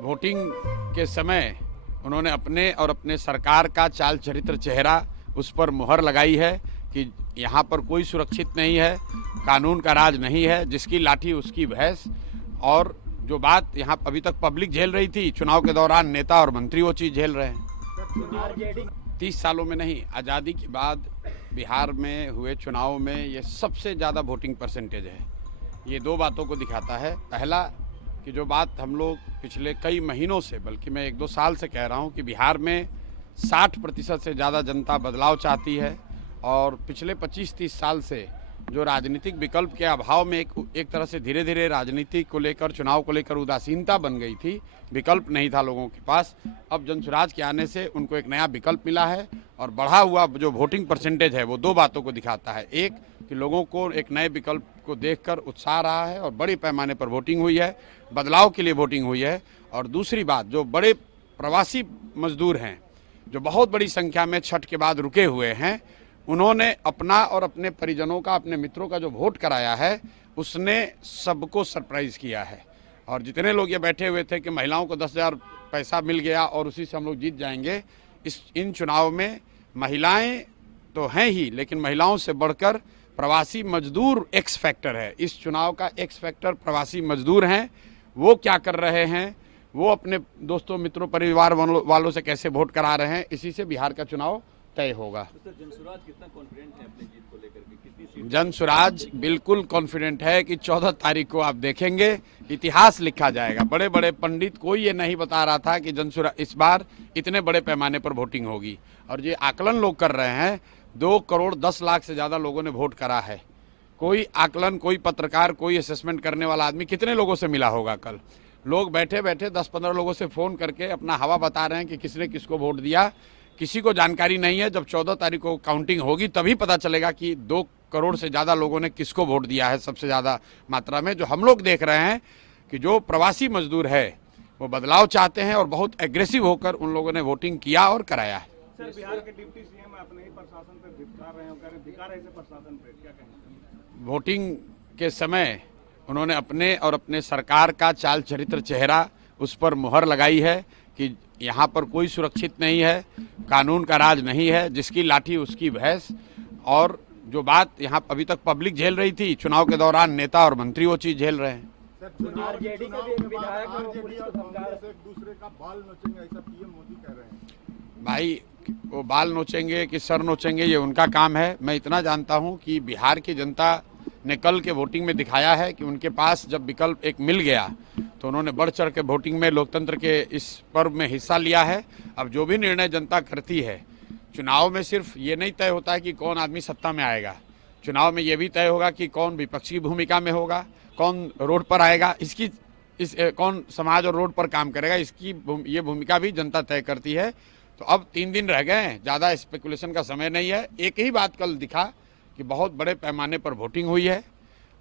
Voting के समय उन्होंने अपने और अपने सरकार का चाल चरित्र चेहरा उस पर मुहर लगाई है कि यहाँ पर कोई सुरक्षित नहीं है, कानून का राज नहीं है, जिसकी लाठी उसकी भैंस। और जो बात यहाँ अभी तक पब्लिक झेल रही थी, चुनाव के दौरान नेता और मंत्री वो चीज़ झेल रहे हैं। 30 सालों में नहीं, आज़ादी के बाद बिहार में हुए चुनाव में ये सबसे ज़्यादा वोटिंग परसेंटेज है। ये दो बातों को दिखाता है। पहला कि जो बात हम लोग पिछले कई महीनों से, बल्कि मैं 1-2 साल से कह रहा हूँ कि बिहार में 60% से ज़्यादा जनता बदलाव चाहती है। और पिछले 25-30 साल से जो राजनीतिक विकल्प के अभाव में एक तरह से धीरे धीरे राजनीति को लेकर, चुनाव को लेकर उदासीनता बन गई थी, विकल्प नहीं था लोगों के पास। अब जनसुराज के आने से उनको एक नया विकल्प मिला है और बढ़ा हुआ जो वोटिंग परसेंटेज है वो दो बातों को दिखाता है। एक कि लोगों को एक नए विकल्प को देखकर उत्साह रहा है और बड़े पैमाने पर वोटिंग हुई है, बदलाव के लिए वोटिंग हुई है। और दूसरी बात, जो बड़े प्रवासी मजदूर हैं जो बहुत बड़ी संख्या में छठ के बाद रुके हुए हैं, उन्होंने अपना और अपने परिजनों का, अपने मित्रों का जो वोट कराया है उसने सबको सरप्राइज किया है। और जितने लोग ये बैठे हुए थे कि महिलाओं को 10,000 पैसा मिल गया और उसी से हम लोग जीत जाएंगे, इन चुनाव में महिलाएं तो हैं ही, लेकिन महिलाओं से बढ़कर प्रवासी मजदूर एक्स फैक्टर है। इस चुनाव का एक्स फैक्टर प्रवासी मजदूर हैं। वो क्या कर रहे हैं, वो अपने दोस्तों, मित्रों, परिवार वालों से कैसे वोट करा रहे हैं, इसी से बिहार का चुनाव तय होगा। तो जनसुराज कितना कॉन्फिडेंट है अपनी जीत को लेकर के? कितनी सीट? जनसुराज बिल्कुल कॉन्फिडेंट है कि 14 तारीख को आप देखेंगे इतिहास लिखा जाएगा। बड़े बड़े पंडित, कोई ये नहीं बता रहा था कि जनसुराज इस बार इतने बड़े पैमाने पर वोटिंग होगी। और ये आकलन लोग कर रहे हैं, 2 करोड़ 10 लाख से ज़्यादा लोगों ने वोट करा है। कोई आकलन, कोई पत्रकार, कोई असेसमेंट करने वाला आदमी कितने लोगों से मिला होगा? कल लोग बैठे बैठे 10-15 लोगों से फ़ोन करके अपना हवा बता रहे हैं कि किसने किसको वोट दिया। किसी को जानकारी नहीं है। जब 14 तारीख को काउंटिंग होगी तभी पता चलेगा कि 2 करोड़ से ज़्यादा लोगों ने किसको वोट दिया है सबसे ज़्यादा मात्रा में। जो हम लोग देख रहे हैं कि जो प्रवासी मजदूर है वो बदलाव चाहते हैं और बहुत एग्रेसिव होकर उन लोगों ने वोटिंग किया और कराया है। सर, बिहार के डिप्टी सीएम अपने ही प्रशासन पर धिक्कार रहे हैं, कह रहे हैं धिक्कार है इसे प्रशासन पे, क्या कहेंगे? वोटिंग के समय उन्होंने अपने और अपने सरकार का चाल चरित्र चेहरा उस पर मुहर लगाई है कि यहाँ पर कोई सुरक्षित नहीं है, कानून का राज नहीं है, जिसकी लाठी उसकी भैंस। और जो बात यहाँ अभी तक पब्लिक झेल रही थी, चुनाव के दौरान नेता और मंत्री वो चीज़ झेल रहे हैं। आरजेडी के भी एक विधायक और पुलिस को धमका रहे हैं, एक दूसरे का बाल नोचेंगे, ऐसा पीएम मोदी कह रहे हैं। भाई, वो बाल नोचेंगे कि सर नोचेंगे ये उनका काम है। मैं इतना जानता हूँ कि बिहार की जनता ने कल के वोटिंग में दिखाया है कि उनके पास जब विकल्प एक मिल गया तो उन्होंने बढ़ चढ़ के वोटिंग में, लोकतंत्र के इस पर्व में हिस्सा लिया है। अब जो भी निर्णय जनता करती है, चुनाव में सिर्फ ये नहीं तय होता है कि कौन आदमी सत्ता में आएगा, चुनाव में ये भी तय होगा कि कौन विपक्षी भूमिका में होगा, कौन रोड पर आएगा, कौन समाज और रोड पर काम करेगा, ये भूमिका भी जनता तय करती है। तो अब 3 दिन रह गए हैं, ज़्यादा स्पेकुलेशन का समय नहीं है। एक ही बात कल दिखा कि बहुत बड़े पैमाने पर वोटिंग हुई है।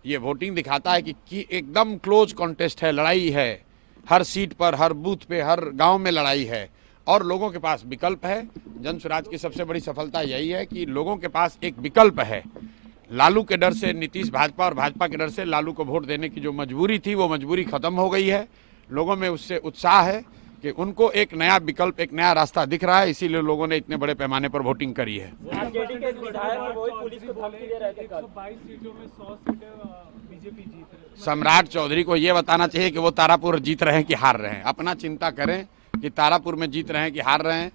ये वोटिंग दिखाता है कि एकदम क्लोज कॉन्टेस्ट है, लड़ाई है, हर सीट पर, हर बूथ पे, हर गांव में लड़ाई है और लोगों के पास विकल्प है। जनसुराज की सबसे बड़ी सफलता यही है कि लोगों के पास एक विकल्प है। लालू के डर से नीतीश भाजपा और भाजपा के डर से लालू को वोट देने की जो मजबूरी थी, वो मजबूरी खत्म हो गई है। लोगों में उससे उत्साह है कि उनको एक नया विकल्प, एक नया रास्ता दिख रहा है, इसीलिए लोगों ने इतने बड़े पैमाने पर वोटिंग करी है। आरजेडी के विधायक वो पुलिस को धमकी दे रहे थे, 122 सीटों में 100 सीटें बीजेपी जीत रही है। सम्राट चौधरी को ये बताना चाहिए कि वो तारापुर जीत रहे हैं कि हार रहे हैं। अपना चिंता करें कि तारापुर में जीत रहे हैं कि हार रहे हैं।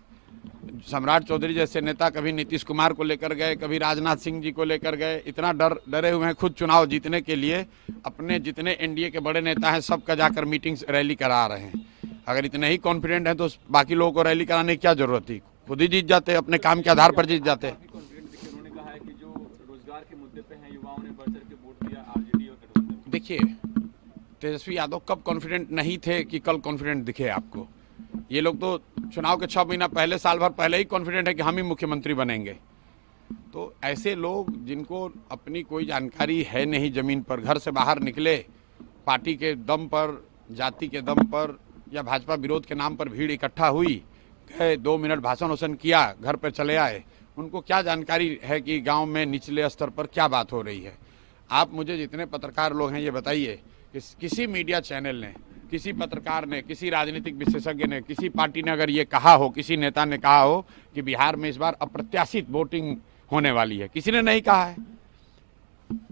सम्राट चौधरी जैसे नेता कभी नीतीश कुमार को लेकर गए, कभी राजनाथ सिंह जी को लेकर गए, इतना डरे हुए हैं खुद चुनाव जीतने के लिए। अपने जितने एनडीए के बड़े नेता हैं सबका जाकर मीटिंग्स, रैली करा रहे हैं। अगर इतने ही कॉन्फिडेंट हैं तो बाकी लोगों को रैली कराने की क्या जरूरत थी? खुद ही जीत जाते, अपने काम के आधार पर जीत जाते। उन्होंने कहा है कि जो रोजगार के मुद्दे पे हैं, युवाओं ने बढ़ चढ़ के वोट दिया आरजेडी और गठबंधन। देखिए, तेजस्वी यादव कब कॉन्फिडेंट नहीं थे कि कल कॉन्फिडेंट दिखे आपको? ये लोग तो चुनाव के 6 महीना पहले, साल भर पहले ही कॉन्फिडेंट है कि हम ही मुख्यमंत्री बनेंगे। तो ऐसे लोग जिनको अपनी कोई जानकारी है नहीं, ज़मीन पर घर से बाहर निकले, पार्टी के दम पर, जाति के दम पर या भाजपा विरोध के नाम पर भीड़ इकट्ठा हुई, गए 2 मिनट भाषण वाषण किया, घर पर चले आए। उनको क्या जानकारी है कि गांव में निचले स्तर पर क्या बात हो रही है? आप मुझे, जितने पत्रकार लोग हैं, ये बताइए कि किसी मीडिया चैनल ने किसी पत्रकार ने, किसी राजनीतिक विशेषज्ञ ने, किसी पार्टी ने अगर ये कहा हो, किसी नेता ने कहा हो कि बिहार में इस बार अप्रत्याशित वोटिंग होने वाली है, किसी ने नहीं कहा है।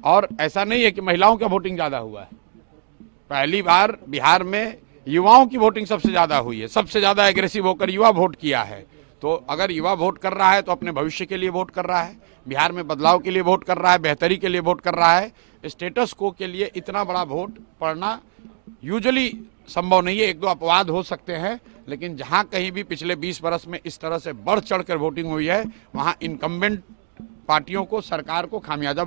और ऐसा नहीं है कि महिलाओं का वोटिंग ज़्यादा हुआ है। पहली बार बिहार में युवाओं की वोटिंग सबसे ज़्यादा हुई है। सबसे ज़्यादा एग्रेसिव होकर युवा वोट किया है। तो अगर युवा वोट कर रहा है तो अपने भविष्य के लिए वोट कर रहा है, बिहार में बदलाव के लिए वोट कर रहा है, बेहतरी के लिए वोट कर रहा है। स्टेटस को के लिए इतना बड़ा वोट पड़ना यूजुअली संभव नहीं है। एक दो अपवाद हो सकते हैं, लेकिन जहां कहीं भी पिछले 20 वर्ष में इस तरह से बढ़ चढ़कर वोटिंग हुई है, वहां इनकम्बेंट पार्टियों को, सरकार को खामियाजा